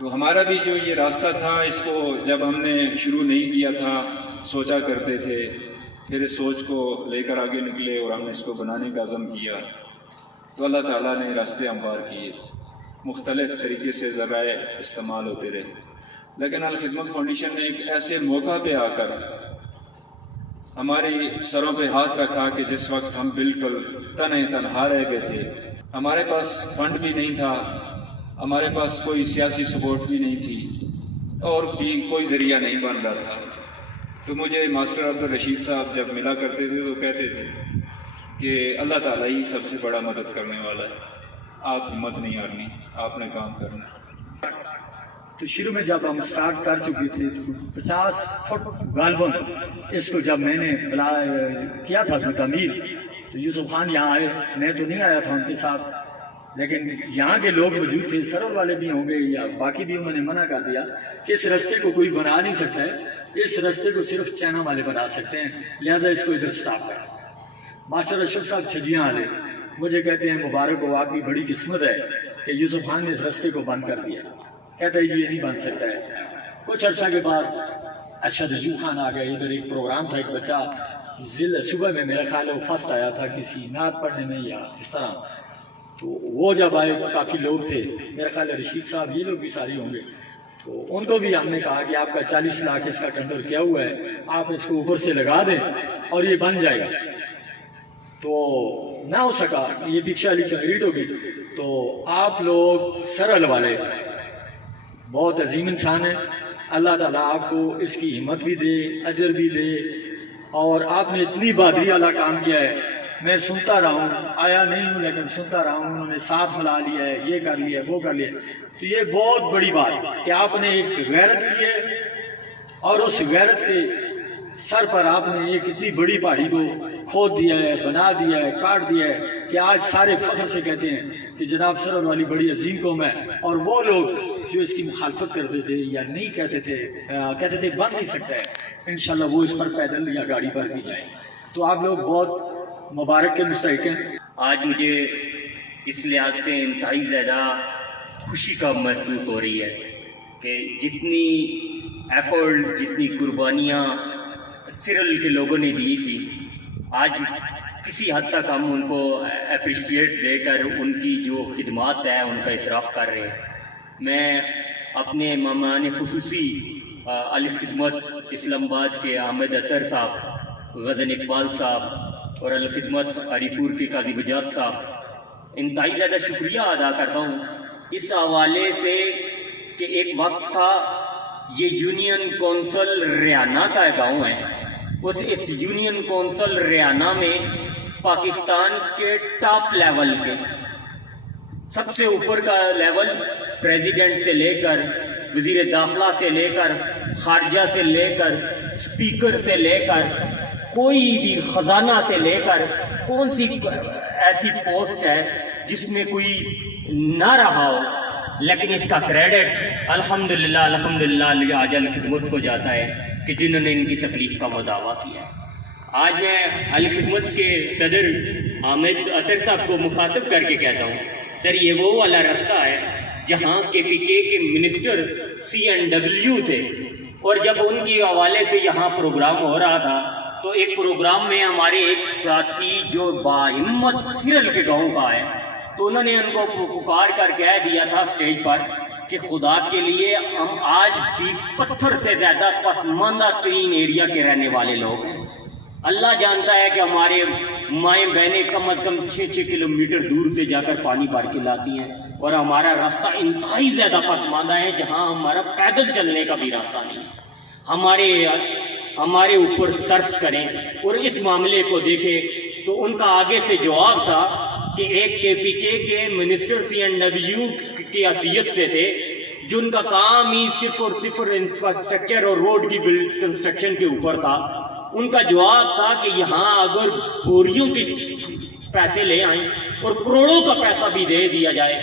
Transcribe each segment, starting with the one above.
تو ہمارا بھی جو یہ راستہ تھا، اس کو جب ہم نے شروع نہیں کیا تھا، سوچا کرتے تھے، پھر اس سوچ کو لے کر آگے نکلے اور ہم نے اس کو بنانے کا عزم کیا، تو اللہ تعالیٰ نے راستے ہموار کیے، مختلف طریقے سے ذرائع استعمال ہوتے رہے، لیکن الخدمت فاؤنڈیشن نے ایک ایسے موقع پہ آ کر ہماری سروں پہ ہاتھ رکھا کہ جس وقت ہم بالکل تنہا رہ گئے تھے، ہمارے پاس فنڈ بھی نہیں تھا، ہمارے پاس کوئی سیاسی سپورٹ بھی نہیں تھی، اور بھی کوئی ذریعہ نہیں بن رہا تھا۔ تو مجھے ماسٹر عبدالرشید صاحب جب ملا کرتے تھے تو کہتے تھے کہ اللہ تعالیٰ ہی سب سے بڑا مدد کرنے والا ہے، آپ ہمت نہیں ہارنی، آپ نے کام کرنا ہے۔ تو شروع میں جب ہم سٹارٹ کر چکے تھے تو 50 فٹ غالباً اس کو جب میں نے کیا تھا تو تعمیر، تو یوسف خان یہاں آئے، میں تو نہیں آیا تھا ان کے ساتھ، لیکن یہاں کے لوگ موجود تھے، سرور والے بھی ہوں گے یا باقی بھی، انہوں نے منع کر دیا کہ اس رستے کو کوئی بنا نہیں سکتا ہے، اس رستے کو صرف چائنا والے بنا سکتے ہیں، لہذا اس کو ادھر سٹاپ کریں۔ ماسٹر اشرف صاحب چھجیاں والے مجھے کہتے ہیں مبارک ہو، آپ کی بڑی قسمت ہے کہ یوسف خان نے اس رستے کو بند کر دیا۔ کہتا ہے جی یہ نہیں بن سکتا ہے۔ کچھ عرصہ کے بعد ارشد رجوع خان آ گئے، ادھر ایک پروگرام تھا، ایک بچہ صبح میں میرا خیال ہے وہ فرسٹ آیا تھا کسی نعت پڑھنے میں یا اس طرح، تو وہ جب آئے کافی لوگ تھے، میرا خیال ہے رشید صاحب یہ لوگ بھی ساری ہوں گے، تو ان کو بھی ہم نے کہا کہ آپ کا 40 لاکھ اس کا ٹینڈر کیا ہوا ہے، آپ اس کو اوپر سے لگا دیں اور یہ بن جائے گا۔ تو نہ ہو سکا، یہ پیچھے والی کنکریٹ ہوگی، تو آپ لوگ سرل والے بہت عظیم انسان ہیں، اللہ تعالیٰ آپ کو اس کی ہمت بھی دے، اجر بھی دے، اور آپ نے اتنی بہادری والا کام کیا ہے، میں سنتا رہا ہوں، آیا نہیں ہوں لیکن سنتا رہا ہوں، انہوں نے ساتھ ملا لیا ہے، یہ کر لیا وہ کر لیا، تو یہ بہت بڑی بات کہ آپ نے ایک غیرت کی ہے، اور اس غیرت کے سر پر آپ نے ایک اتنی بڑی پہاڑی کو کھود دیا ہے، بنا دیا ہے، کاٹ دیا ہے، کہ آج سارے فخر سے کہتے ہیں کہ جناب سرور والی بڑی عظیم قوم ہے، اور وہ لوگ جو اس کی مخالفت کرتے تھے یا نہیں کہتے تھے بن نہیں سکتا ہے، انشاءاللہ وہ اس پر پیدل یا گاڑی پر بھی جائیں۔ تو آپ لوگ بہت مبارک کے مستحق ہیں۔ آج مجھے اس لحاظ سے انتہائی زیادہ خوشی کا محسوس ہو رہی ہے کہ جتنی ایفرٹ، جتنی قربانیاں سرل کے لوگوں نے دی تھی، آج کسی حد تک ہم ان کو اپریشیٹ دے کر ان کی جو خدمات ہے ان کا اعتراف کر رہے ہیں۔ میں اپنے مہمان خصوصی الخدمت اسلام آباد کے احمد اطہر صاحب، غزن اقبال صاحب اور الخدمت ہری پور کے قاضی بجاد صاحب انتہائی زیادہ شکریہ ادا کرتا ہوں اس حوالے سے کہ ایک وقت تھا یہ یونین کونسل ریانہ کا گاؤں ہے، اس یونین کونسل ریانہ میں پاکستان کے ٹاپ لیول کے سب سے اوپر کا لیول پریزیڈنٹ سے لے کر وزیر داخلہ سے لے کر خارجہ سے لے کر اسپیکر سے لے کر کوئی بھی خزانہ سے لے کر کون سی ایسی پوسٹ ہے جس میں کوئی نہ رہا ہو، لیکن اس کا کریڈٹ الحمدللہ آج الخدمت کو جاتا ہے کہ جنہوں نے ان کی تکلیف کا مداوع کیا۔ آج میں الخدمت کے صدر احمد اطہر صاحب کو مخاطب کر کے کہتا ہوں، سر یہ وہ والا راستہ ہے جہاں کے پی کے منسٹر CNW تھے، اور جب ان کے حوالے سے یہاں پروگرام ہو رہا تھا تو ایک پروگرام میں ہمارے ایک ساتھی جو باہمت سرل کے گاؤں کا ہے، تو انہوں نے ان کو پکار کر کہہ دیا تھا اسٹیج پر کہ خدا کے لیے ہم آج بھی پتھر سے زیادہ پسماندہ ترین ایریا کے رہنے والے لوگ ہیں، اللہ جانتا ہے کہ ہمارے مائیں بہنیں کم از کم 6 کلومیٹر دور سے جا کر پانی بھر کے لاتی ہیں، اور ہمارا راستہ انتہائی زیادہ پسماندہ ہے جہاں ہمارا پیدل چلنے کا بھی راستہ نہیں ہے۔ ہمارے اوپر ترس کریں اور اس معاملے کو دیکھیں۔ تو ان کا آگے سے جواب تھا کہ ایک KPK کے منسٹر CNW کی حیثیت سے تھے، جن کا کام ہی صرف اور صرف انفراسٹرکچر اور روڈ کی کنسٹرکشن کے اوپر تھا۔ ان کا جواب تھا کہ یہاں اگر بوریوں کے پیسے لے آئیں اور کروڑوں کا پیسہ بھی دے دیا جائے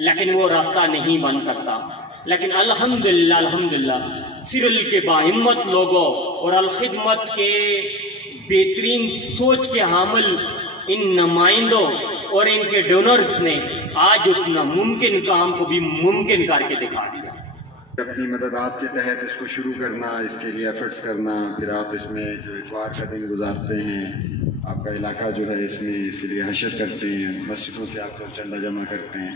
لیکن وہ راستہ نہیں بن سکتا۔ لیکن الحمدللہ سرل کے باہمت لوگوں اور الخدمت کے بہترین سوچ کے حامل ان نمائندوں اور ان کے ڈونرز نے آج اس ناممکن کام کو بھی ممکن کر کے دکھا دیا۔ اپنی مددات کے تحت اس کو شروع کرنا، اس کے لیے ایفرٹس کرنا، پھر آپ اس میں جو اتوار کا دن گزارتے ہیں، آپ کا علاقہ جو ہے اس میں اس کے لیے حشر کرتے ہیں، مسجدوں سے آپ کو چندہ جمع کرتے ہیں،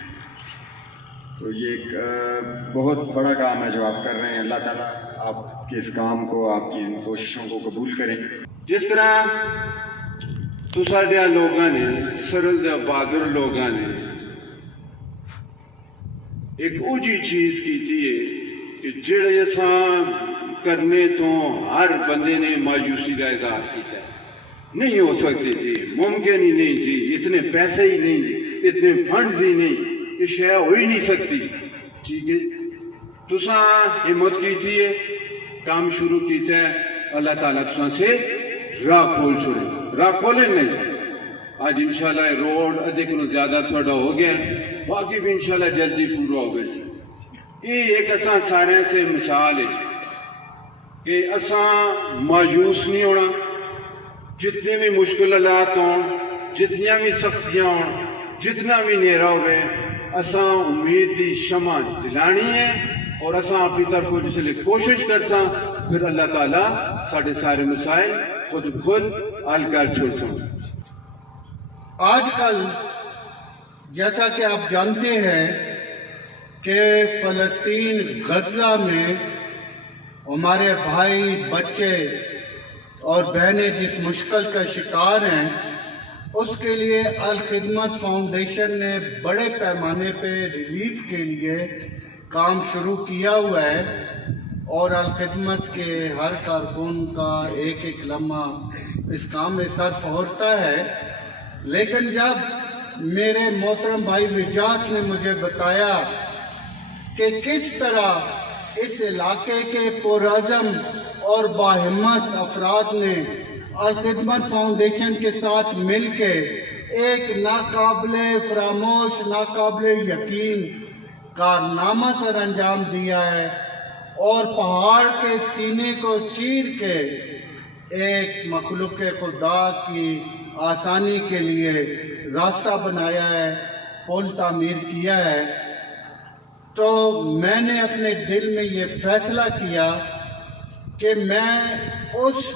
تو یہ ایک بہت بڑا کام ہے جو آپ کر رہے ہیں۔ اللہ تعالیٰ آپ کے اس کام کو، آپ کی ان کوششوں کو قبول کریں۔ جس طرح تو ساڈے لوگوں نے، سرل دے بہادر لوگوں نے ایک او جی چیز کی ہے کہ جڑے اساں کرنے تو ہر بندے نے مایوسی کا اظہار کیتا ہے، نہیں ہو سکتی جی، ممکن ہی نہیں جی، اتنے پیسے ہی نہیں جی، اتنے فنڈز ہی نہیں، یہ شے ہو ہی نہیں سکتی۔ ٹھیک ہے، تساں ہمت کیتی ہے، کام شروع کیتا ہے، اللہ تعالیٰ تساں سے راہ کھول چھوڑے، راہ کھولے نہیں جی۔ آج انشاءاللہ یہ روڈ ادھے کو زیادہ تھوڑا ہو گیا ہے، باقی بھی انشاءاللہ جلدی پورا ہو گئے سی۔ یہ ایک اساں سارے سے مثال ہے کہ اساں مایوس نہیں ہونا، جتنے بھی مشکلات ہوں، جتنیاں بھی سختیاں ہوں، جتنا بھی نیرا ہوئے، اساں امید دی شمع جلانی ہے اور اساں اپنی طرف جس لئے کوشش کرساں، پھر اللہ تعالیٰ ساڑھے سارے مسائل خود بخود حل کر چھوڑ سوں۔ آج کل جیسا کہ آپ جانتے ہیں کہ فلسطین غزہ میں ہمارے بھائی، بچے اور بہنیں جس مشکل کا شکار ہیں، اس کے لیے الخدمت فاؤنڈیشن نے بڑے پیمانے پہ ریلیف کے لیے کام شروع کیا ہوا ہے، اور الخدمت کے ہر کارکن کا ایک ایک لمحہ اس کام میں صرف ہوتا ہے۔ لیکن جب میرے محترم بھائی وجاہت نے مجھے بتایا کہ کس طرح اس علاقے کے پرعزم اور باہمت افراد نے الخدمت فاؤنڈیشن کے ساتھ مل کے ایک ناقابل فراموش، ناقابل یقین کارنامہ سر انجام دیا ہے، اور پہاڑ کے سینے کو چیر کے ایک مخلوق خدا کی آسانی کے لیے راستہ بنایا ہے، پل تعمیر کیا ہے، تو میں نے اپنے دل میں یہ فیصلہ کیا کہ میں اس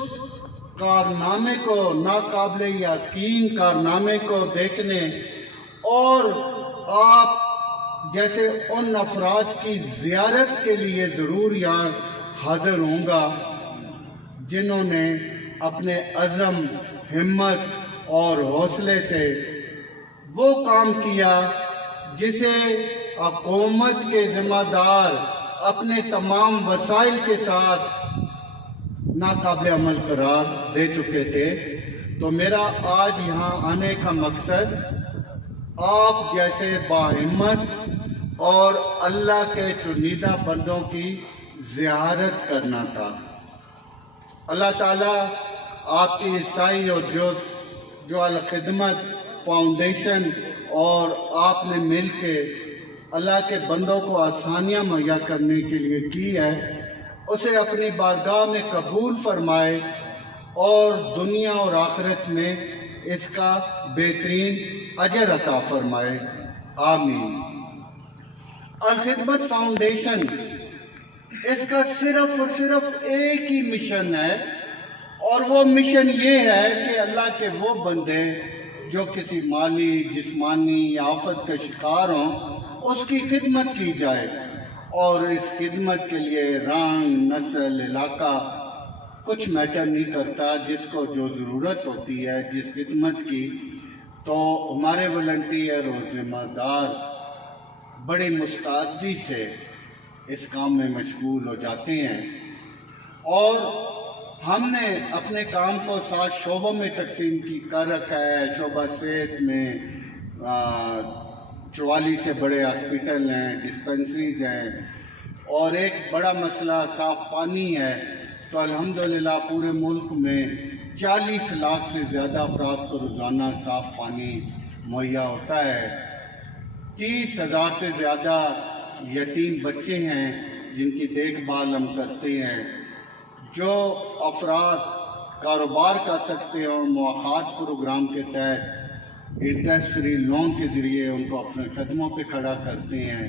کارنامے کو، ناقابل یقین کارنامے کو دیکھنے اور آپ جیسے ان افراد کی زیارت کے لیے ضرور یہاں حاضر ہوں گا جنہوں نے اپنے عزم، ہمت اور حوصلے سے وہ کام کیا جسے حکومت کے ذمہ دار اپنے تمام وسائل کے ساتھ ناقابل عمل قرار دے چکے تھے۔ تو میرا آج یہاں آنے کا مقصد آپ جیسے باہمت اور اللہ کے چنیدہ بندوں کی زیارت کرنا تھا۔ اللہ تعالیٰ آپ کی عیسائی اور جو الخدمت فاؤنڈیشن اور آپ نے مل کے اللہ کے بندوں کو آسانیاں مہیا کرنے کے لیے کی ہے، اسے اپنی بارگاہ میں قبول فرمائے اور دنیا اور آخرت میں اس کا بہترین اجر عطا فرمائے، آمین۔ الخدمت فاؤنڈیشن، اس کا صرف اور صرف ایک ہی مشن ہے، اور وہ مشن یہ ہے کہ اللہ کے وہ بندے جو کسی مالی، جسمانی یا آفت کا شکار ہوں، اس کی خدمت کی جائے، اور اس خدمت کے لیے رنگ، نسل، علاقہ کچھ میٹر نہیں کرتا۔ جس کو جو ضرورت ہوتی ہے جس خدمت کی، تو ہمارے والنٹیئر اور ذمہ دار بڑی مستعدی سے اس کام میں مشغول ہو جاتے ہیں، اور ہم نے اپنے کام کو 7 شعبوں میں تقسیم کر رکھا ہے۔ شعبہ صحت میں 44 سے بڑے ہاسپٹل ہیں، ڈسپنسریز ہیں، اور ایک بڑا مسئلہ صاف پانی ہے۔ تو الحمدللہ پورے ملک میں 40 لاکھ سے زیادہ افراد کو روزانہ صاف پانی مہیا ہوتا ہے۔ 30,000 سے زیادہ یتیم بچے ہیں جن کی دیکھ بھال ہم کرتے ہیں۔ جو افراد کاروبار کر سکتے ہوں، مواخات پروگرام کے تحت انٹرسٹ فری لون کے ذریعے ان کو اپنے قدموں پہ کھڑا کرتے ہیں۔